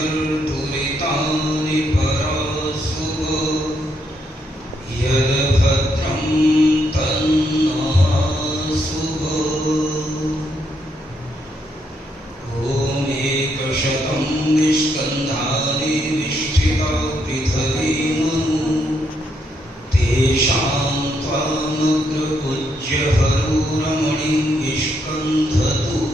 चतुर्दुरितानि परासुः यद्भद्रं तन्नासुः। ॐ एकशतं निष्कन्धानि निष्ठिता पृथिवी तेषां त्वामग्रपूज्य हरूरमणिं निष्कन्धदूषणम्।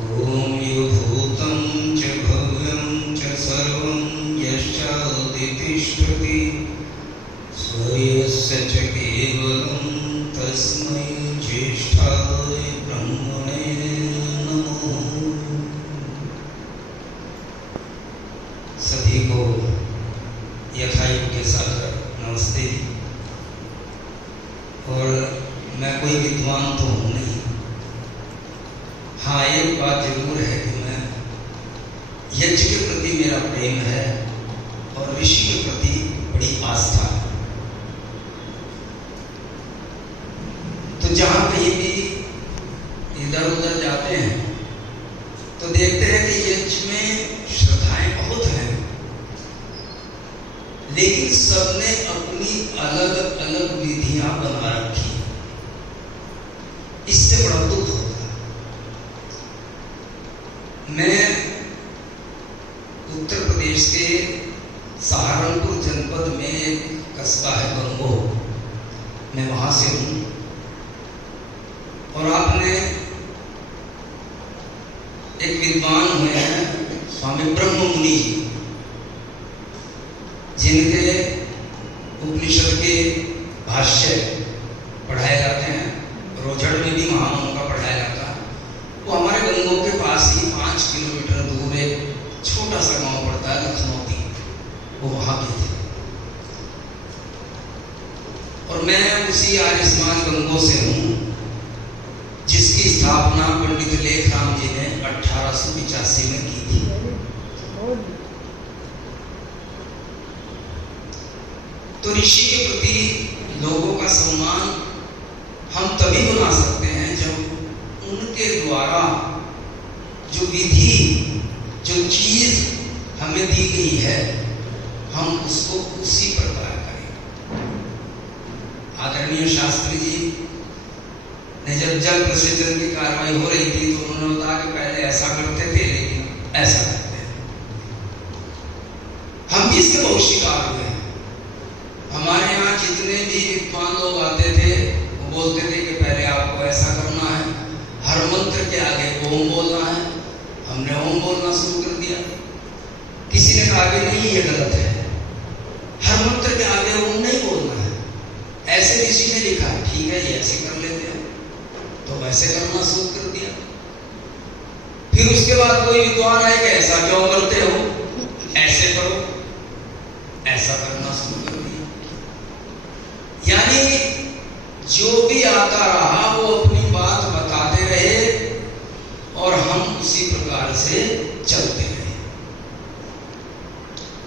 ॐ युभूतं च भव्यं च सर्वं यश्चादितिष्ठति स्वयस्य च केवलं तस्मै ज्येष्ठाय ब्रह्मणे नमो। सभी को यथायुग के साथ नमस्ते। और मैं कोई विद्वान तो हूँ नहीं, हाँ एक बात जरूर है कि मैं यज्ञ के प्रति मेरा प्रेम है और ऋषि के प्रति बड़ी आस्था है। तो जहाँ कहीं भी इधर उधर जाते हैं तो देखते हैं कि यज्ञ में श्रद्धाएं बहुत हैं, लेकिन सबने अपनी अलग अलग विधियां बना रखी। इससे बड़ा दुख होता है। मैं उत्तर प्रदेश के सहारनपुर जनपद में एक कस्बा है गंगो, मैं वहां से हूं। और आपने एक विद्वान हुए हैं स्वामी ब्रह्म मुनि जी, जिनके उपनिषद के भाष्य पढ़ाए जाते हैं, रोजड़ में भी वहां उनका पढ़ाया जाता है। वो हमारे गंगो के पास ही 5 किलोमीटर दूर एक छोटा सा गांव पड़ता है लखनौती, वो वहां के थे। और मैं उसी आर्य समाज गंगो से हूं, जिसकी स्थापना पंडित लेखराम जी ने 1885 में की थी। तो ऋषि के प्रति लोगों का सम्मान हम तभी बना सकते हैं जब उनके द्वारा जो विधि, जो चीज हमें दी गई है, हम उसको उसी प्रकार करें। आदरणीय शास्त्री जी ने जब जल प्रसिद्धन की कार्रवाई हो रही थी तो उन्होंने बताया कि पहले ऐसा करते थे, लेकिन ऐसा करते हैं। हम भी इसके बहुत शिकार हुए। हमारे यहाँ जितने भी विद्वान लोग आते थे वो बोलते थे कि पहले आपको ऐसा करना है, हर मंत्र के आगे ओम बोलना है। हमने ओम बोलना शुरू कर दिया। किसी ने कहा कि नहीं ये गलत है, हर मंत्र के आगे ओम नहीं बोलना है। ऐसे ऋषि ने लिखा है, ठीक है ये ऐसे कर लेते हैं, तो वैसे करना शुरू कर दिया। फिर उसके बाद कोई विद्वान आए कि ऐसा क्यों करते हो, ऐसे करो, ऐसा करना शुरू कर दिया। यानी जो भी आता रहा वो अपनी बात बताते रहे और हम उसी प्रकार से चलते रहे।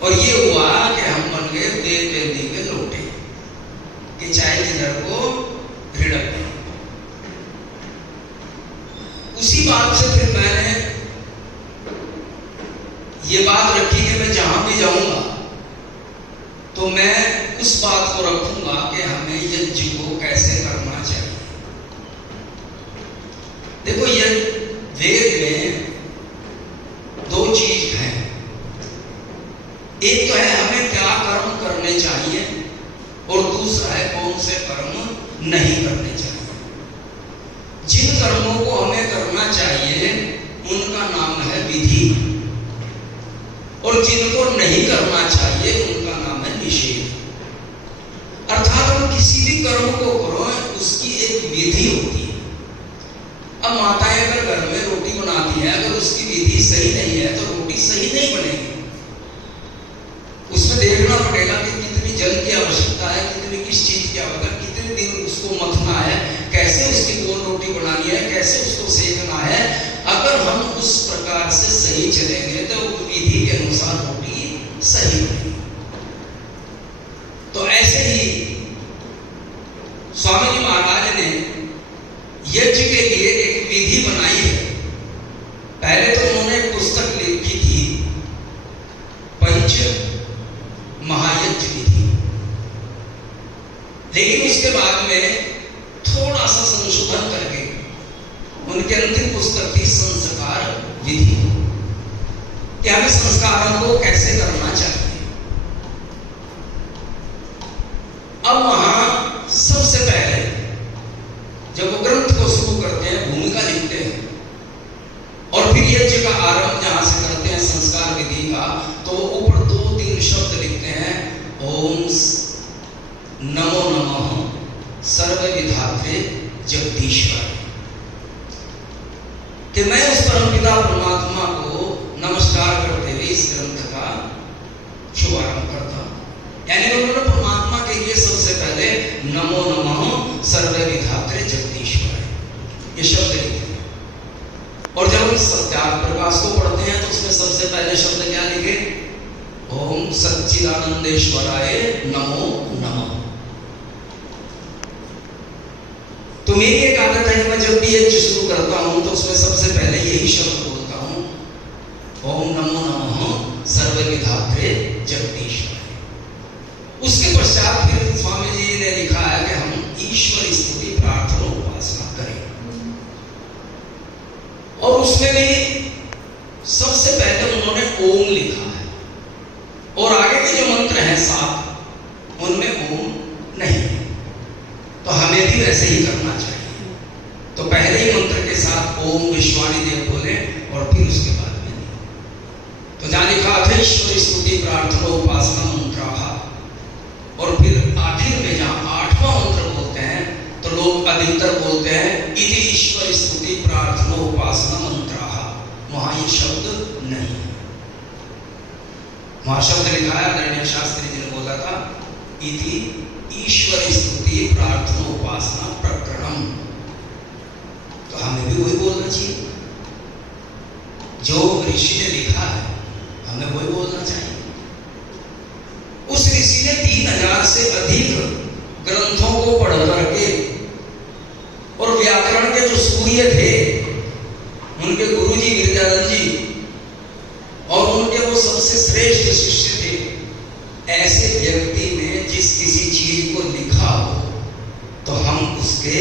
और ये हुआ कि हम बन गए बेपेंदी के लोटे कि चाहे जिधर को रिड़क गए। उसी बात से फिर मैंने ये बात रखी कि मैं जहां भी जाऊंगा तो मैं उस बात को रखूंगा कि हमें यज्ञ को कैसे करना चाहिए। देखो ये वेद में 2 चीज हैं। एक तो है हमें क्या कर्म करने चाहिए और दूसरा है कौन से कर्म नहीं करने चाहिए। जिन कर्मों को हमें करना चाहिए उनका नाम है विधि, और जिनको नहीं करना चाहिए उनका नाम है निषेध। अर्थात हम किसी भी कर्म को करो उसकी एक विधि होती है। अब माताएं अगर घर में रोटी बनाती है, अगर उसकी विधि सही नहीं है तो रोटी सही नहीं बनेगी। उसमें देखना पड़ेगा कि कितनी जल की आवश्यकता है, कितनी किस चीज की आवश्यकता, कितने दिन उसको मथना है, कैसे उसकी गोल रोटी बनानी है, कैसे उसको सेकना है। अगर हम उस प्रकार से सही चलेंगे तो विधि के अनुसार रोटी सही बनेगी। तो ऐसे ही स्वामी जी महाराज ने यज्ञ के लिए एक विधि बनाई है। पहले तो कि हमें संस्कारों को कैसे करना चाहिए। अब वहां सबसे पहले जब वो ग्रंथ को शुरू करते हैं, भूमिका लिखते हैं और फिर यज्ञ का आरंभ जहां से करते हैं संस्कार विधि का, तो ऊपर 2-3 शब्द लिखते हैं, ओम नमो नमः सर्व विधात्रे जगदीश्वर, कि मैं उस परमपिता परमात्मा को नमस्कार करते हुए इस ग्रंथ का शुभारंभ करता हूं। यानी उन्होंने परमात्मा के लिए सबसे पहले नमो नमः सर्व विधात्रे जगदीश्वर ये शब्द लिखे हैं। और जब हम सत्यार्थ प्रकाश को पढ़ते हैं तो उसमें सबसे पहले शब्द क्या लिखे, ओम सच्चिदानंदेश्वराय नमो नमः। तो मेरी एक आदत है कि मैं जब भी यज्ञ शुरू करता हूं तो उसमें सबसे पहले यही शब्द बोलता हूं, ओम नमो नमः सर्व विधात्रे जगदीश्वर। उसके पश्चात फिर स्वामी जी ने लिखा है कि हम ईश्वर स्तुति प्रार्थना उपासना करें, और उसमें भी सबसे पहले उन्होंने ओम लिखा है, और आगे के जो मंत्र हैं 7 उनमें ओम नहीं है। तो हमें भी वैसे ही करना चाहिए। तो पहले ही मंत्र के साथ ओम विश्वाणी देव बोले और फिर उसके बाद में नहीं। तो जहां लिखा था ईश्वर स्तुति प्रार्थना उपासना मंत्र, और फिर आखिर में जहां 8वां मंत्र बोलते हैं तो लोग अधिकतर बोलते हैं इति ईश्वर स्तुति प्रार्थना उपासना मंत्र, वहां ये शब्द नहीं है। वहां शब्द लिखा है, आदरणीय शास्त्री जी ने बोला था, इति ईश्वर स्तुति प्रार्थना उपासना प्रकरणम। तो हमें भी वही बोलना चाहिए, जो ऋषि ने लिखा है हमें वही बोलना चाहिए। उस ऋषि ने 3000 से अधिक ग्रंथों को पढ़ करके, और व्याकरण के जो सूर्य थे उनके गुरुजी गिरिजानंद जी, और उनके वो सबसे श्रेष्ठ शिष्य थे, ऐसे व्यक्ति ने जिस किसी चीज को लिखा हो तो हम उसके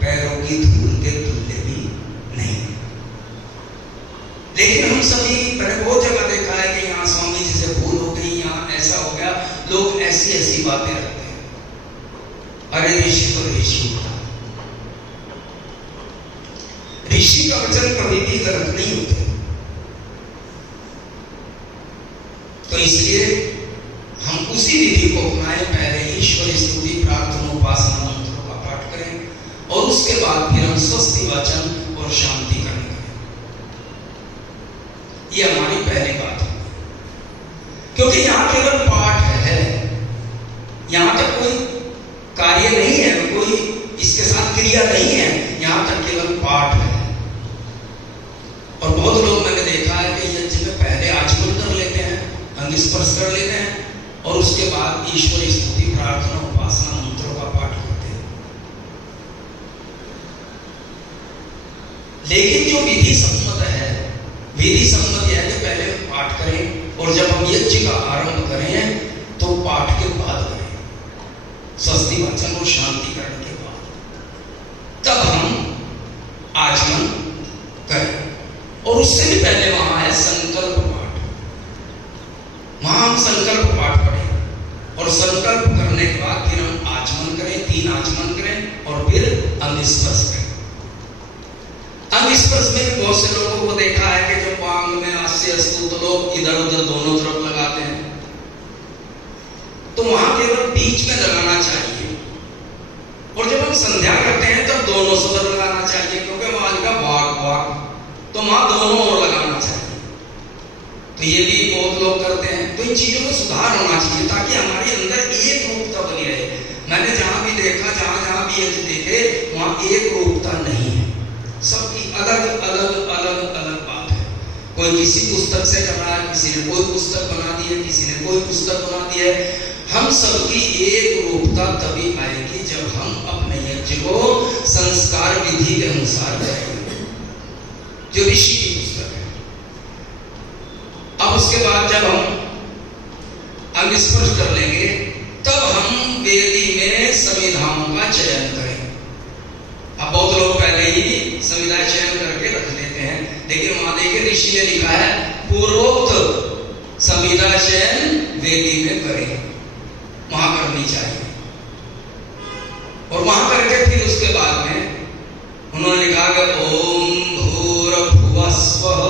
पैरों की धूल के तुल्य भी नहीं। लेकिन हम सभी, मैंने बहुत जगह देखा है कि यहाँ स्वामी जी से भूल हो गई, यहाँ ऐसा हो गया, लोग ऐसी ऐसी बातें रखते हैं। अरे ऋषि तो ऋषि होता, ऋषि का वचन कभी भी गलत नहीं होते। तो इसलिए हम उसी विधि को अपनाएं, पहले ईश्वर स्तुति प्रार्थना उपासना मंत्रों का पाठ करें और उसके बाद फिर हम स्वस्ति वाचन और शांति करें। ये हमारी पहली बात है, क्योंकि यहां केवल पाठ है, यहां तक कोई कार्य नहीं है, कोई इसके साथ क्रिया नहीं है, यहां तक केवल पाठ है। और बहुत लोग मैंने देखा है कि यज्ञ में पहले आचमन कर लेते हैं, अंग स्पर्श कर लेते हैं, और उसके बाद ईश्वर स्तुति प्रार्थना उपासना मंत्रों का पाठ करते हैं। लेकिन जो विधि सम्मत है, विधि सम्मत यह है कि पहले पाठ करें, और जब हम यज्ञ का आरंभ करें तो पाठ के बाद करें, स्वस्ति वाचन और शांति करने के बाद, तब हम आचमन करें। और उससे भी पहले वहां है संकल्प पाठ, वहां हम संकल्प पाठ पढ़ें, और संकल्प करने के बाद फिर हम आचमन करें, 3 आचमन करें, और फिर अंग स्पर्श करें। अंग स्पर्श में भी बहुत से लोगों को देखा है कि जो पांग में आस्य अस्तु, तो लोग इधर उधर दोनों तरफ लगाते हैं, तो वहां केवल बीच में लगाना चाहिए। और जब हम संध्या करते हैं तब दोनों सदर लगाना चाहिए, क्योंकि वहां लिखा वाक वाक, तो वहां दोनों ओर लगाना चाहिए। तो ये भी बहुत लोग करते हैं। तो इन चीजों में सुधार होना चाहिए ताकि हमारे अंदर एक रूपता बनी रहे। मैंने जहां भी देखा, जहां जहां भी ये देखे, वहां एक रूपता नहीं है, सबकी अलग अलग अलग अलग बात है। कोई किसी पुस्तक से कर रहा है, किसी ने कोई पुस्तक बना दी है, किसी ने कोई पुस्तक बना दी है। हम सबकी एक रूपता तभी आएगी जब हम अपने यज्ञ को संस्कार विधि के अनुसार करेंगे, जो ऋषि की पुस्तक है। अब उसके बाद जब हम अंग स्पर्श कर लेंगे तब हम वेदी में संविधाओं का चयन करें। अब बहुत लोग पहले ही संविधा चयन करके रख लेते हैं, लेकिन वहां देखिए ऋषि ने लिखा है पूर्वोक्त संविदा चयन वेदी में करें, वहां करनी चाहिए। और वहां करके फिर उसके बाद में उन्होंने लिखा कि ओम भूर्भुवः स्वः,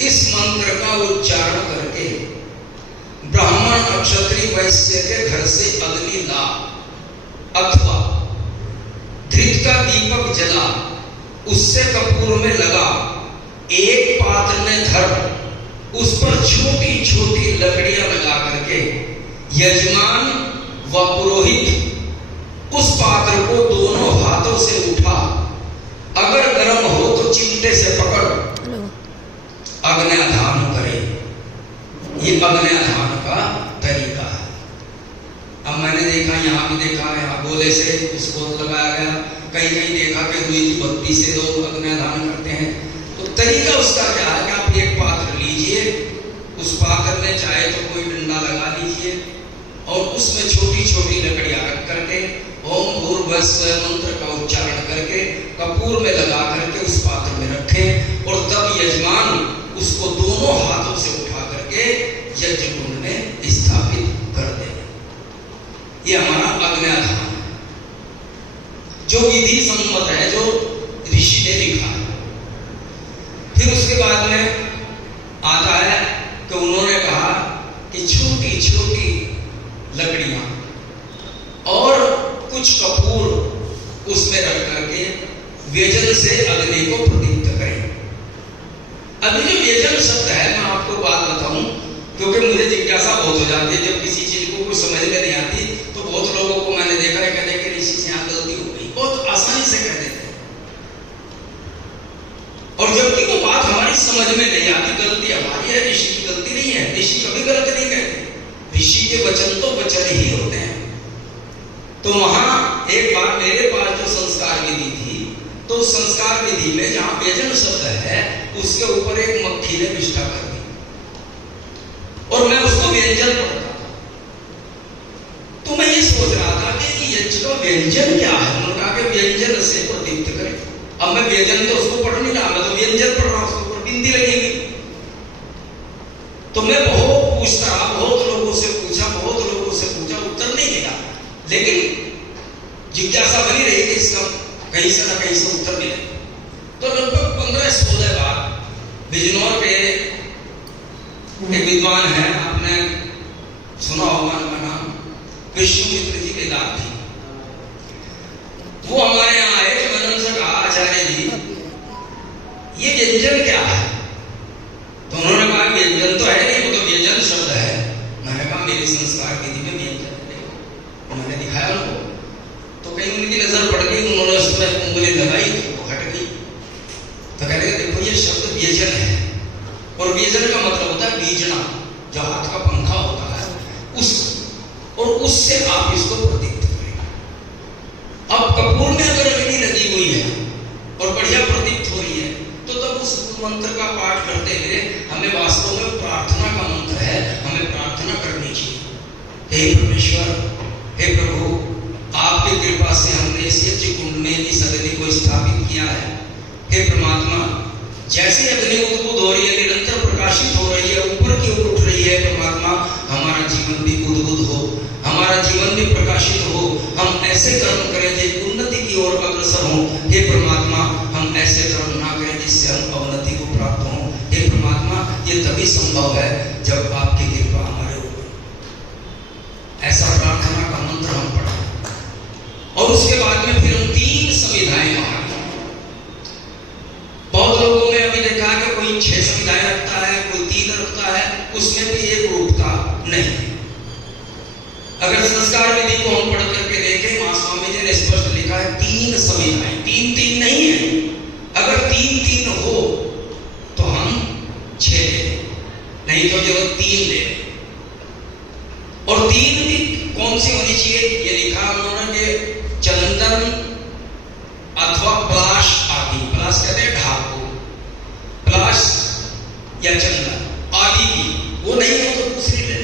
इस मंत्र का उच्चारण करके ब्राह्मण क्षत्रिय वैश्य के घर से अग्नि ला अथवा धृत का दीपक जला, उससे कपूर में लगा, एक पात्र में धर, उस पर छोटी छोटी लकड़ियां लगा करके यजमान व पुरोहित उस पात्र को दोनों हाथों से उठा, अगर गर्म हो तो चिमटे से पकड़ अग्न्याधान करे। ये अग्न्याधान का तरीका है। अब मैंने देखा, यहाँ भी देखा, यहाँ गोले से उसको लगाया गया, कहीं कहीं देखा कि रुई की बत्ती से लोग अग्न्याधान करते हैं। तो तरीका उसका क्या है कि आप एक पात्र लीजिए, उस पात्र में चाहे तो कोई डंडा लगा लीजिए और उसमें छोटी छोटी लकड़ियां रख करके ओम भूर्भुवः स्वः मंत्र का उच्चारण करके कपूर में लगा करके उस पात्र में रखें और तब यजमान उसको दोनों हाथों से उठा करके यज्ञ कुंड में स्थापित कर दें। ये हमारा अग्न्याधान है, जो विधि सम्मत है, जो ऋषि ने लिखा है। फिर उसके बाद में आता है कि उन्होंने कहा कि छोटी छोटी लकड़ियां और कुछ कपूर उसमें रख करके व्यजन से अग्नि को प्रदीप्त करें। अभी जो व्यजन शब्द है, मैं आपको बात बताऊं, क्योंकि मुझे जिज्ञासा बहुत हो जाती है जब किसी चीज को कुछ समझ में नहीं आती, तो बहुत लोगों को मैंने देखा है कहते कि ऋषि से यहाँ गलती हो गई, बहुत आसानी से कह देते हैं। और जबकि वो बात हमारी समझ में नहीं आती, गलती हमारी है, ऋषि की गलती नहीं है। ऋषि कभी गलत नहीं कहते, ऋषि के वचन तो वचन ही होते हैं। तो वहां एक बार मेरे पास जो संस्कार विधि थी, तो उस संस्कार विधि में जहां व्यजन शब्द है उसके ऊपर एक मक्खी ने विष्ठा कर दी और मैं उसको व्यंजन पढ़ता था। तो मैं ये सोच रहा था कि यज्ञ का व्यंजन क्या है। उन्होंने कहा कि व्यंजन से प्रदीप्त करें। अब मैं व्यंजन तो उसको पढ़ नहीं रहा, मैं तो व्यंजन पढ़ रहा हूं, उसके ऊपर बिंदी लगेगी। तो मैं बहुत पूछता रहा, बहुत लोगों से पूछा, उत्तर नहीं मिला, लेकिन जिज्ञासा बनी रही कि इसका कहीं से ना कहीं से उत्तर मिले। तो लगभग 15-16 बार बिजनौर के एक विद्वान है, आपने सुना होगा उनका नाम, विश्वामित्र जी के दाद थी। वो हमारे यहाँ आए तो मैंने उनसे कहा आचार्य जी ये व्यंजन क्या है। तो उन्होंने कहा व्यंजन तो है नहीं, वो तो व्यंजन शब्द है। मैंने कहा मेरी संस्कार विधि में व्यंजन है। उन्होंने दिखाया उनको, तो कहीं उनकी नजर पड़ गई, उन्होंने उस पर उंगली लगाई तो वो हट गई। तो कह रहे देखो ये शब्द व्यंजन है, और व्यंजन का मतलब होता है बीजना, जो हाथ का पंखा होता है उस, और उससे आप इसको प्रदीप्त करें। अब कपूर में अगर अग्नि लगी हुई है और बढ़िया प्रदीप्त हो रही है, तो तब उस मंत्र का पाठ करते हुए हमें वास्तव में प्रार्थना का मंत्र है, हमें प्रार्थना करनी चाहिए। हे परमेश्वर, हे प्रभु, आपकी कृपा से हमने इस यज्ञ कुंड में इस अग्नि को स्थापित किया है। हे परमात्मा, जैसे अग्नि उद्बुद्ध हो रही है, निरंतर प्रकाशित हो रही है, ऊपर की ओर उठ रही है, परमात्मा हमारा जीवन भी उद्बुद्ध हो, हमारा जीवन भी प्रकाशित हो, हम ऐसे कर्म करें जो उन्नति की ओर अग्रसर हो। हे परमात्मा, हम ऐसे कर्म ना करें जिससे हम अवनति को प्राप्त हो। हे परमात्मा, ये तभी संभव है जब आपकी कृपा हमारे ऊपर। ऐसा प्रार्थना का मंत्र हम पढ़ें और उसके बाद में फिर हम 3 संविधाएं मांगे। बहुत लोगों ने अभी देखा कि कोई 6 संविधाएं रखता है, कोई 3 रखता है, उसमें भी एक रूपता नहीं। अगर संस्कार विधि को हम पढ़ करके देखें, महास्वामी जी ने स्पष्ट लिखा है 3 संविधाएं, 3 नहीं है। अगर 3 हो तो हम 6 ले, नहीं तो केवल 3 ले। और 3 भी कौन सी होनी चाहिए, ये लिखा उन्होंने कि चंदन अथवा पलाश आदि, पलाश कहते हैं ढाक को, पलाश या चंदन आदि की, वो नहीं हो तो दूसरी ले,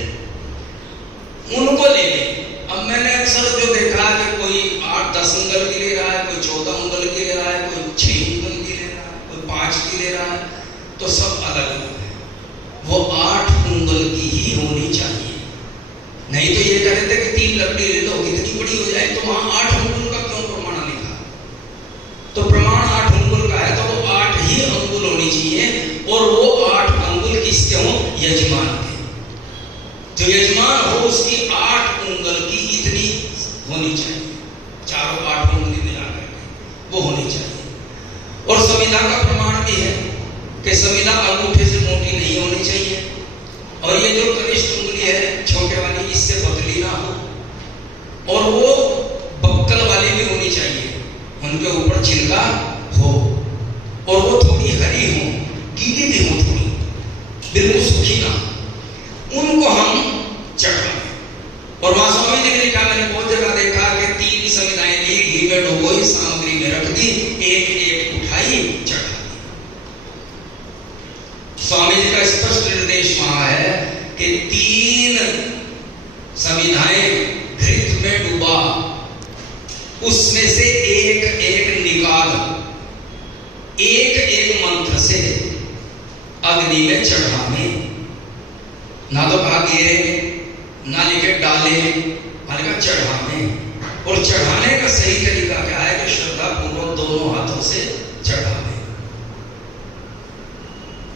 उनको ले ले। अब मैंने अक्सर जो देखा कि कोई 8-10 उंगल की ले रहा है, कोई 14 उंगल की ले रहा है, कोई 6 उंगल की ले रहा है, कोई 5 की ले रहा है। अंगुल की ही होनी चाहिए। नहीं तो ये कह रहे थे कि 3 लकड़ी ले लो, कितनी बड़ी हो जाए, तो वहां 8 अंगुल का क्यों प्रमाण लिखा? तो प्रमाण 8 अंगुल का है, तो वो 8 ही अंगुल होनी चाहिए। और वो 8 अंगुल किसके हो? यजमान के। जो यजमान हो उसकी 8 अंगुल की इतनी होनी चाहिए, चारों 8 अंगुली मिलाकर वो होनी चाहिए। और संविधा का प्रमाण भी है कि संविधा अंगूठे से मोटी नहीं होनी चाहिए, और ये जो कनिष्ठ उंगली है छोटे वाली, इससे पतली ना हो, और वो बक्कल वाली भी होनी चाहिए, उनके ऊपर छिलका हो, और वो थोड़ी हरी हो, गीली भी हो, थोड़ी बिल्कुल सूखी ना, उनको हम चढ़ाएं। और वहां स्वामी जी ने लिखा, मैंने बहुत जगह देखा कि 3 संविधाएं ली, घी में डुबोई, सामग्री में रख दी, एक एक उठाई, चढ़ा दी। स्वामी जी का स्पष्ट निर्देश वहां है कि 3 संविधाएं घृत में डूबा, उसमें से एक एक निकाल, एक एक मंत्र से अग्नि में चढ़ाने। ना तो कहा गिरे, ना लिखे डाले, ना लिखा चढ़ाने। और चढ़ाने का सही तरीका क्या है कि श्रद्धा पूर्वक दोनों हाथों से चढ़ाने।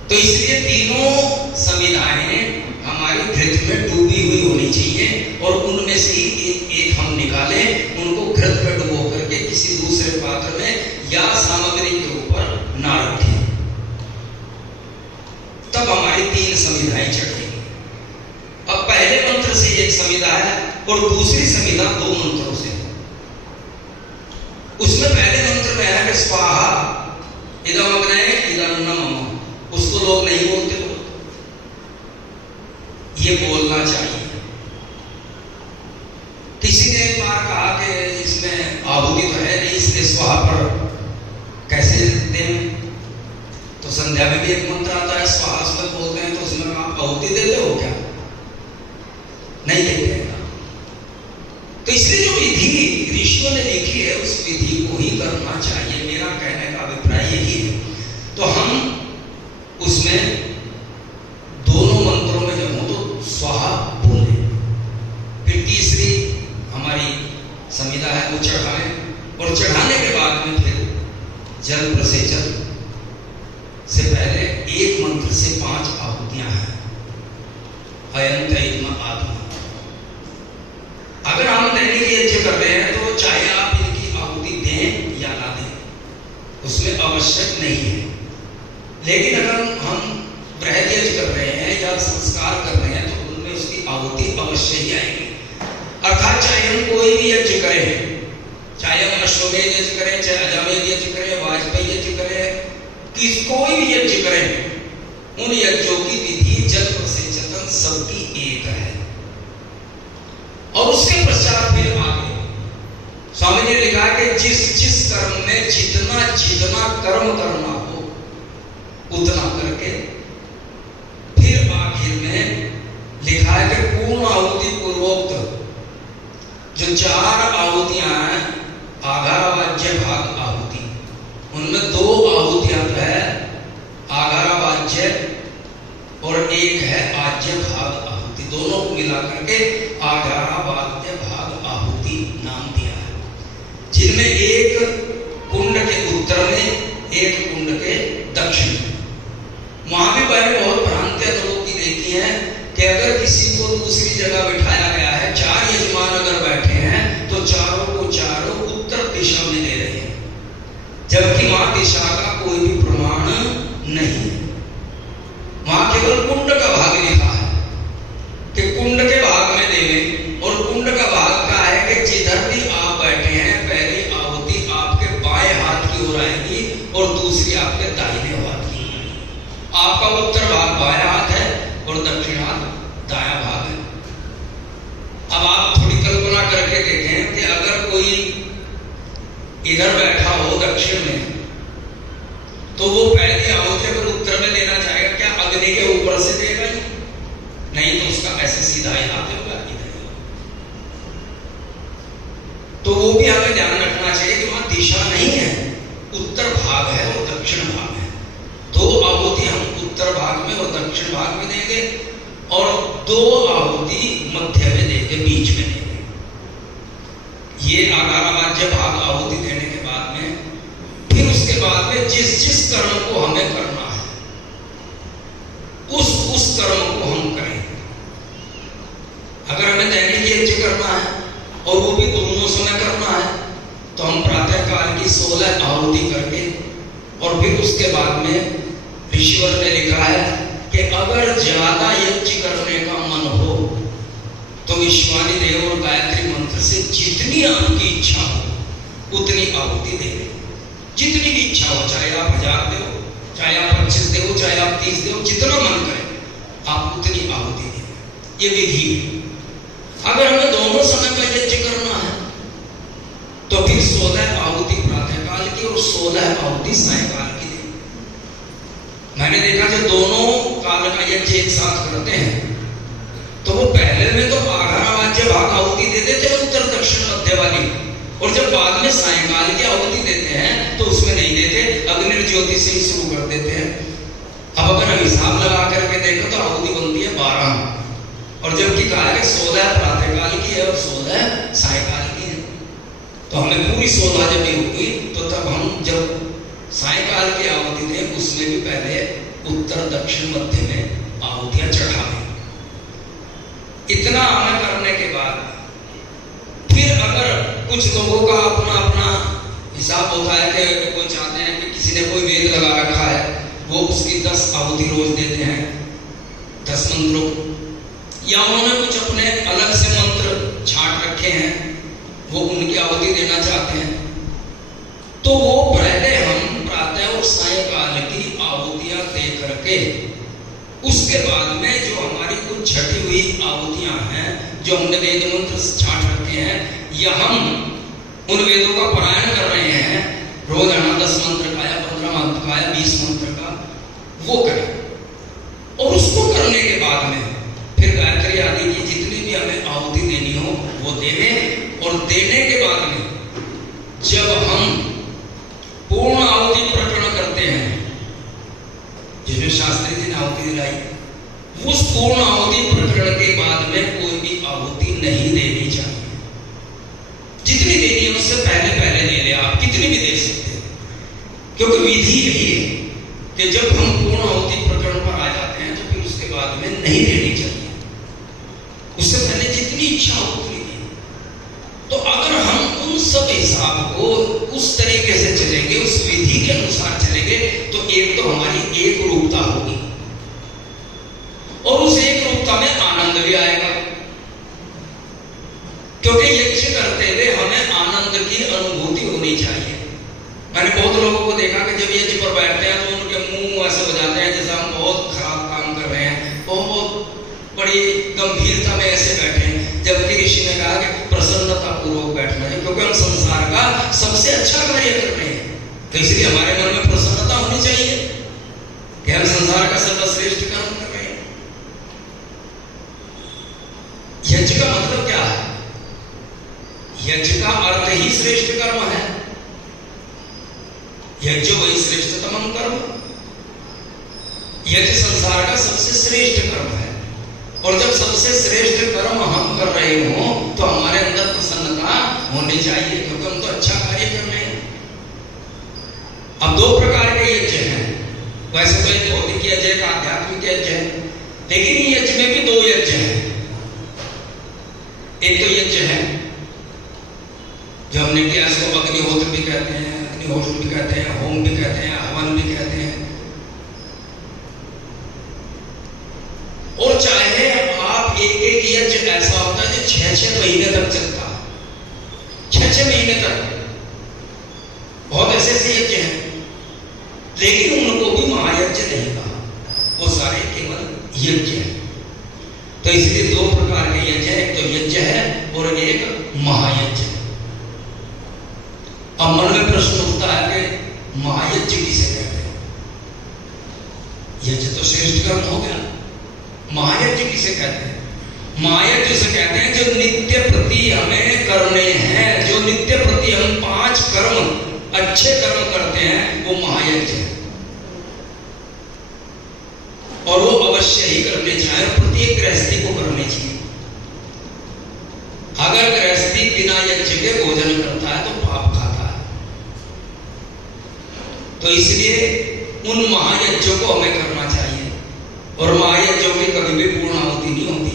तो इसलिए तीनों संविधाएं हमारी घृत में डूबी हुई होनी चाहिए, और उनमें से ही एक हम निकालें, उनको घृत में डुबो करके किसी दूसरे पात्र में या सामग्री के ऊपर ना रखें, तब हमारी 3 संविधाएं चढ़ेंगी। अब पहले मंत्र से एक संविधा है और दूसरी संविधा 2 मंत्रों से। उसमें पहले मंत्र में है कि स्वाहा इदम अग्नये इदम नमः, उसको लोग नहीं बोलते, ये बोलना चाहिए। किसी ने एक बार कहा कि इसमें आहुति तो है नहीं, इसलिए स्वाहा पर कैसे दें? तो संध्या में भी एक मंत्र आता है स्वाहा, उसमें बोलते हैं, तो उसमें आप आहुति देते हो क्या? नहीं देते हैं। तो इसलिए जो विधि ऋषियों ने लिखी है उस विधि को ही करना चाहिए, मेरा कहने का अभिप्राय यही है। तो हम उसमें दोनों मंत्रों में जब हो तो स्वाहा बोले। फिर तीसरी हमारी संविधा है वो चढ़ाएं, और चढ़ाने के बाद में फिर जल प्रसेचन से पहले एक मंत्र से 5 आहुतियां हैं। अयंत इदम आत्मा। अगर हम दैनिक यज्ञ कर रहे हैं तो चाहे आप इनकी आहुति दें या ना दें, उसमें आवश्यक नहीं है। लेकिन अगर हम बृहद यज्ञ कर रहे हैं या संस्कार कर रहे हैं तो उनमें उसकी आहुति अवश्य ही आएगी। अर्थात चाहे हम कोई भी यज्ञ करें, चाहे हम अश्वमेध यज्ञ करें, चाहे अजामेध यज्ञ करें, वाजपेयी यज्ञ करें, कोई भी यज्ञ करें, उन यज्ञों की विधि जल प्रसेचन सबकी एक है। और उसके पश्चात फिर आगे स्वामी जी ने लिखा कि जिस जिस कर्म में जितना जितना कर्म करना हो उतना करके, फिर आखिर में लिखा है कि पूर्ण आहुति पूर्वोक्त जो 4 आहुतियां हैं, आघारावाज्य भाग आहुति, उनमें 2 आहुतियां है आघारावाज्य और एक है आज्य भाग आहुति। दोनों को मिला करके आघारावाज्य भाग आहुति नाम दिया है, जिनमें एक कुंड के उत्तर में, एक कुंड के दक्षिण में। वहां भी मैंने बहुत भ्रांतियां लोगों की देखी है कि अगर किसी को दूसरी जगह बिठाया गया है, 4 यजमान अगर बैठे हैं तो चारों को चारों उत्तर दिशा में ले रहे हैं, जबकि वहां दिशा का कोई भी प्रमाण नहीं है। वहां केवल कुंड का भाग लिखा है कि कुंड के भाग में देवें, और कुंड का भाग का है कि जिधर भी आप बैठे हैं पहली आहुति आपके बाएं हाथ की ओर आएगी और दूसरी आपके दाहिने हाथ की ओर आएगी। आपका उत्तर भाग बाएं हाथ है और दक्षिण हाथ दायां भाग है। अब आप थोड़ी कल्पना करके देखें कि अगर कोई इधर बैठा हो दक्षिण में, तो वो पहली आहुति अगर उत्तर में देना चाहेगा, क्या अग्नि के ऊपर से देगा? नहीं, तो उसका ऐसे सीधा ही हाथ होगा इधर। तो वो भी हमें ध्यान रखना चाहिए कि वहां दिशा नहीं है, उत्तर भाग है और दक्षिण भाग है। 2 आहुति हम उत्तर भाग में और दक्षिण भाग में देंगे, और 2 आहुति मध्य में देके बीच में देंगे। ये 11 वाज्य भाग आहुति देने के बाद में फिर उसके बाद में जिस जिस कर्म को हमें करना है उस कर्म को हम करें। अगर हमें दैनिक यज्ञ करना है और वो भी दोनों समय करना है तो हम प्रातः काल की 16 आहुति करके और फिर उसके बाद में ऋषिवर ने लिखा है कि अगर ज्यादा यज्ञ करने का मन हो तो विश्वानी देव और गायत्री मंत्र से जितनी आपकी इच्छा हो उतनी आहुति दे दें। जितनी भी इच्छा हो, चाहे आप 1000 दो, चाहे आप 25 दो, चाहे आप 30 दो, जितना मन करे आप उतनी आहुति दें। ये विधि है। अगर हमें दोनों समय का यज्ञ करना है तो फिर 16 आहुति प्रातः काल की और 16 आहुति सायंकाल की दें। मैंने देखा कि दोनों काल का यज्ञ एक साथ करते हैं तो वो पहले में तो 11 वाज्य भाग आहुति देते थे उत्तर दक्षिण मध्य वाली, और जब बाद में सायंकाल की आहुति देते हैं तो उसमें नहीं देते, अग्नि ज्योति से ही शुरू कर देते हैं। अब अगर हम हिसाब लगा करके देखें तो आहुति बनती है 12, और जबकि कहा है 16 प्रातः काल की है और 16 सायंकाल की है। तो हमें पूरी 16 जब भी होगी तो तब हम जब सायंकाल की आहुति दें उसमें भी पहले उत्तर दक्षिण मध्य में आहुतियां चढ़ावें। इतना हमें करने के बाद फिर अगर कुछ लोगों का अपना अपना हिसाब होता है कि कोई चाहते हैं कि किसी ने कोई वेद लगा रखा है वो उसकी 10 आहुति रोज देते हैं 10 मंत्रों, या उन्होंने कुछ अपने अलग से मंत्र छांट रखे हैं वो उनकी आहुति देना चाहते हैं तो वो पहले हम प्रातः और सायंकाल की आहुतियां दे करके उसके बाद में जो हमारी कुछ छटी हुई आहुतियां हैं जो हमने वेद मंत्र छांट रखे हैं या हम उन वेदों का पारायण कर रहे हैं रोजाना 10 मंत्र का या 15 मंत्र का या 20 मंत्र का वो करें। और उसको करने के बाद में फिर गायत्री आदि की जितनी भी हमें आहुति देनी हो वो देवें, और देने के बाद में जब हम पूर्ण आहुति प्रकरण करते हैं जिसमें शास्त्री जी ने आहुति दिलाई, उस पूर्ण आहुति प्रकरण के बाद में कोई भी आहुति नहीं देनी चाहिए। जितनी देनी है उससे पहले पहले दे ले, आप कितनी भी दे सकते हैं, क्योंकि विधि यही है कि जब हम पूर्ण आहुति प्रकरण पर आ जाते हैं तो फिर उसके बाद में नहीं देनी चाहिए, उससे पहले जितनी इच्छा हो उतनी देनी। तो अगर हम उन सब हिसाब को उस तरीके से चलेंगे, उस विधि के अनुसार चलेंगे तो एक तो हमारी एक रूपता होगी और उस एक रूपता में आनंद भी आएगा, क्योंकि यज्ञ करते हुए हमें आनंद की अनुभूति होनी चाहिए। मैंने बहुत लोगों को देखा कि जब यज्ञ पर बैठते हैं तो उनके मुंह ऐसे हो जाते हैं जैसे हम बहुत खराब काम कर रहे हैं, बहुत बड़ी गंभीरता में ऐसे बैठे हैं, जबकि ऋषि ने कहा कि प्रसन्नता पूर्वक बैठना है, क्योंकि हम संसार का सबसे अच्छा कार्य कर रहे हैं। तो इसलिए हमारे मन में प्रसन्नता होनी चाहिए कि हम संसार का सर्वश्रेष्ठ कर्म कर रहे हैं। यज्ञ का मतलब क्या है? यज्ञ का अर्थ ही श्रेष्ठ कर्म है। यज्ञ वही श्रेष्ठतम कर्म, यज्ञ संसार का सबसे श्रेष्ठ कर्म है। और जब सबसे श्रेष्ठ कर्म हम कर रहे हो तो हमारे अंदर प्रसन्नता होनी चाहिए, क्योंकि हम तो अच्छा कार्य कर रहे हैं। अब 2 प्रकार के यज्ञ हैं, वैसे तो एक भौतिक यज्ञ एक आध्यात्मिक यज्ञ है, लेकिन यज्ञ में भी 2 यज्ञ हैं। एक तो यज्ञ है जो हमने किया, इसको अग्निहोत्र भी कहते हैं, अग्निहोत्र भी कहते हैं, होम भी कहते हैं, हवन भी कहते हैं। और चाहे आप एक यज्ञ ऐसा होता है जो 6-6 महीने तक चलता है, 6-6 महीने तक, बहुत ऐसे यज्ञ हैं, लेकिन उनको भी महायज्ञ नहीं कहा, वो सारे केवल यज्ञ है। तो इसलिए 2 प्रकार के यज्ञ है, एक तो यज्ञ है और एक महायज्ञ है। अब मन में प्रश्न उठता है कि महायज्ञ किसे कहते हैं? यज्ञ तो श्रेष्ठ कर्म हो गया, महायज्ञ किसे कहते हैं? महायज्ञ से कहते हैं जो नित्य प्रति हमें करने हैं, जो नित्य प्रति हम 5 कर्म अच्छे कर्म करते हैं, वो महायज्ञ है। और वो अवश्य ही करने चाहिए, और प्रत्येक गृहस्थी को करने चाहिए। अगर गृहस्थी बिना यज्ञ के भोजन करता है तो पाप खाता है। तो इसलिए उन महायज्ञों को हमें करना चाहिए, और महायज्ञों की कभी भी पूर्णाहुति नहीं होती।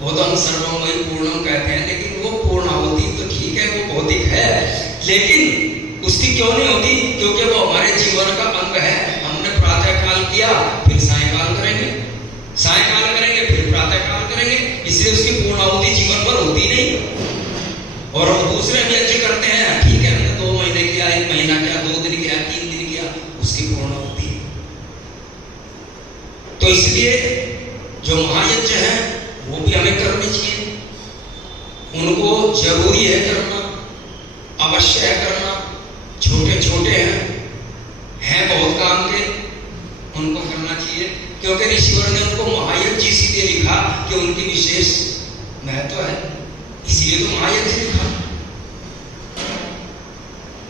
वो तो हम सर्वमयी पूर्णम कहते हैं, लेकिन वो पूर्णाहुति तो ठीक है, वो भौतिक है, लेकिन उसकी क्यों नहीं होती? क्योंकि वो हमारे जीवन का अंग है। हमने प्रातः काल किया, फिर सायंकाल करेंगे, सायंकाल करेंगे, फिर प्रातः काल करेंगे, इसलिए उसकी पूर्णाहुति जीवन भर होती नहीं। और हम दूसरे यज्ञ करते हैं, ठीक है, हमने 2 महीने किया, 1 महीना किया, 2 दिन किया, 3 दिन किया, उसकी पूर्णाहुति है। तो इसलिए जो महायज्ञ है वो भी हमें करनी चाहिए, उनको जरूरी है करना, अवश्य है करना। छोटे छोटे हैं बहुत काम के, उनको करना चाहिए, क्योंकि ऋषिवर ने उनको महायज्ञ इसीलिए लिखा कि उनकी विशेष महत्व है, इसीलिए तो महायज्ञ लिखा।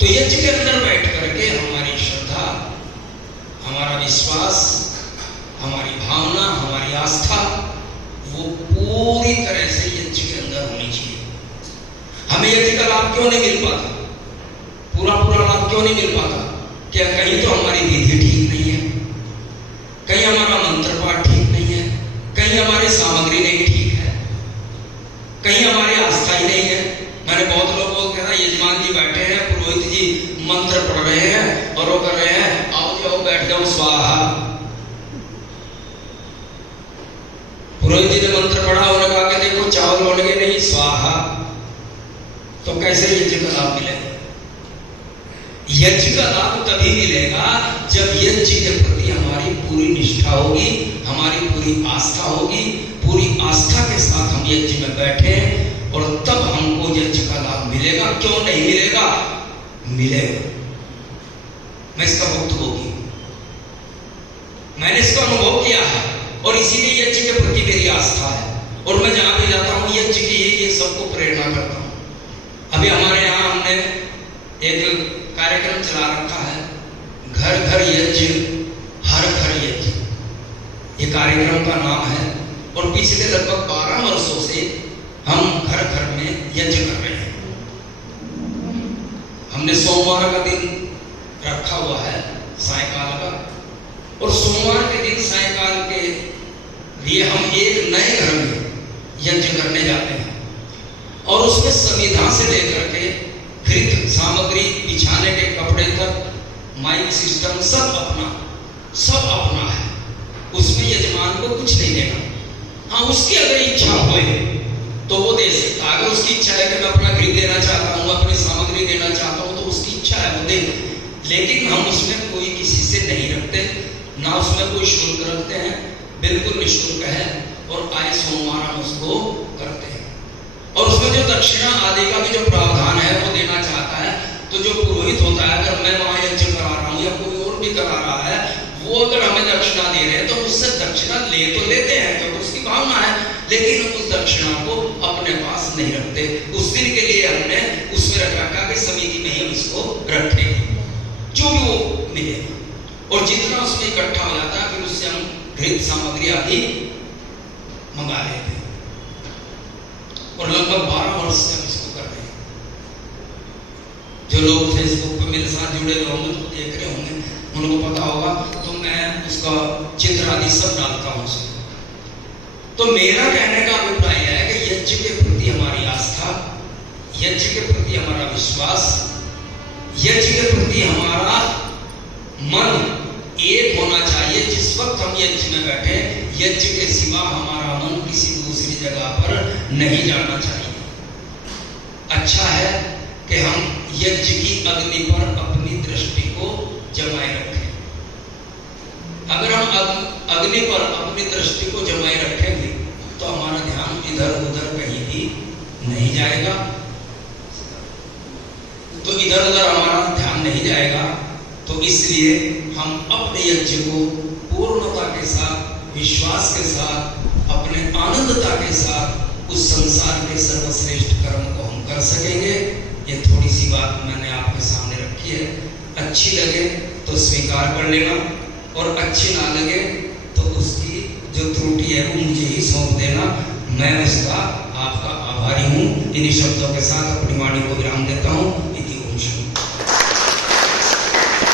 तो यज्ञ के अंदर बैठ करके हमारी श्रद्धा, हमारा विश्वास, हमारी भावना, हमारी आस्था वो पूरी तरह से यज्ञ के अंदर होनी चाहिए। हमें यज्ञ का लाभ क्यों नहीं मिल पाता, पूरा लाभ क्यों नहीं मिल पाता? क्या कहीं तो हमारी विधि ठीक नहीं है, कहीं हमारा मंत्र पाठ ठीक नहीं है, कहीं हमारी सामग्री नहीं ठीक है, कहीं हमारी आस्था ही नहीं है। मैंने बहुत लोगों को कहा, यजमान जी बैठे हैं, पुरोहित जी मंत्र पढ़ रहे हैं और वो कर रहे हैं, आओ जाओ बैठ जाओ स्वाहा। पुरोहित जी ने मंत्र पढ़ा, उन्होंने कहा कि देखो चावल होने नहीं, स्वाहा। तो कैसे यज्ञ का लाभ मिलेगा? यज्ञ का लाभ तभी मिलेगा जब यज्ञ के प्रति हमारी पूरी निष्ठा होगी, हमारी पूरी आस्था होगी, पूरी आस्था के साथ हम यज्ञ में बैठे, और तब हमको यज्ञ का लाभ मिलेगा। क्यों नहीं मिलेगा? मिलेगा। मैं इसका भुक्तभोगी, मैंने इसका अनुभव किया है, और इसीलिए यज्ञ के प्रति मेरी आस्था है, और मैं जहां भी जाता हूं यज्ञ की ये सबको प्रेरणा करता हूं। अभी हमारे यहाँ हमने एक कार्यक्रम चला रखा है, घर घर यज्ञ हर घर यज्ञ, ये कार्यक्रम का नाम है, और पिछले लगभग 12 वर्षों से हम घर घर में यज्ञ कर रहे हैं। हमने सोमवार का दिन रखा हुआ है सायंकाल का, और सोमवार के दिन सायंकाल के लिए हम एक नए घर में यज्ञ करने जाते हैं, और उसमें संविधा से लेकर के घृत सामग्री, बिछाने के कपड़े तक, माइक सिस्टम सब अपना है। उसमें यजमान को कुछ नहीं देना। हाँ, उसकी अगर इच्छा हो तो वो दे सकता है। अगर उसकी इच्छा है कि मैं अपना घृत देना चाहता हूँ, अपनी सामग्री देना चाहता हूँ, तो उसकी इच्छा है वो दे। लेकिन हम उसमें कोई किसी से नहीं रखते, ना उसमें कोई शुल्क रखते हैं, बिल्कुल निःशुल्क है, और आए सोमवार हम उसको करते हैं। और उसमें जो दक्षिणा आदि का भी जो प्रावधान है वो देना चाहता है, तो जो पुरोहित होता है, अगर मैं वहां यज्ञ करा रहा हूँ या कोई और भी करा रहा है, वो अगर हमें दक्षिणा दे रहे हैं तो उससे दक्षिणा ले तो लेते हैं, तो उसकी भावना है, लेकिन हम उस दक्षिणा को अपने पास नहीं रखते। उस दिन के लिए हमने उसमें रख रखा कि समिति में हम इसको रखेंगे, जो भी वो मिलेगा, और जितना उसमें इकट्ठा हो जाता है फिर उससे हम घृत सामग्री आदि मंगा लेते हैं। और लगभग 12 वर्ष से हम इसको कर रहे हैं। जो लोग फेसबुक पे मेरे साथ जुड़े हुए होंगे तो देख रहे होंगे, उनको पता होगा, तो मैं उसका चित्र आदि सब डालता हूँ उसमें। तो मेरा कहने का अभिप्राय है कि यज्ञ के प्रति हमारी आस्था, यज्ञ के प्रति हमारा विश्वास, यज्ञ के प्रति हमारा मन एक होना चाहिए। जिस वक्त हम यज्ञ में बैठे, यज्ञ के सिवा हमारा मन किसी दूसरी जगह पर नहीं जाना चाहिए। अच्छा है कि हम यज्ञ की अग्नि पर अपनी दृष्टि को जमाए रखें। अगर हम अग्नि पर अपनी दृष्टि को जमाए रखेंगे तो हमारा ध्यान इधर उधर कहीं भी नहीं जाएगा। तो इधर उधर हमारा ध्यान नहीं जाएगा, तो इसलिए हम अपने यज्ञ को पूर्णता के साथ, विश्वास के साथ, अपने आनंदता के साथ उस संसार के सर्वश्रेष्ठ कर्म को हम कर सकेंगे। ये थोड़ी सी बात मैंने आपके सामने रखी है। अच्छी लगे तो स्वीकार कर लेना, और अच्छी ना लगे तो उसकी है वो मुझे ही सौंप देना, मैं उसका आपका आभारी हूँ। इन्हीं शब्दों के साथ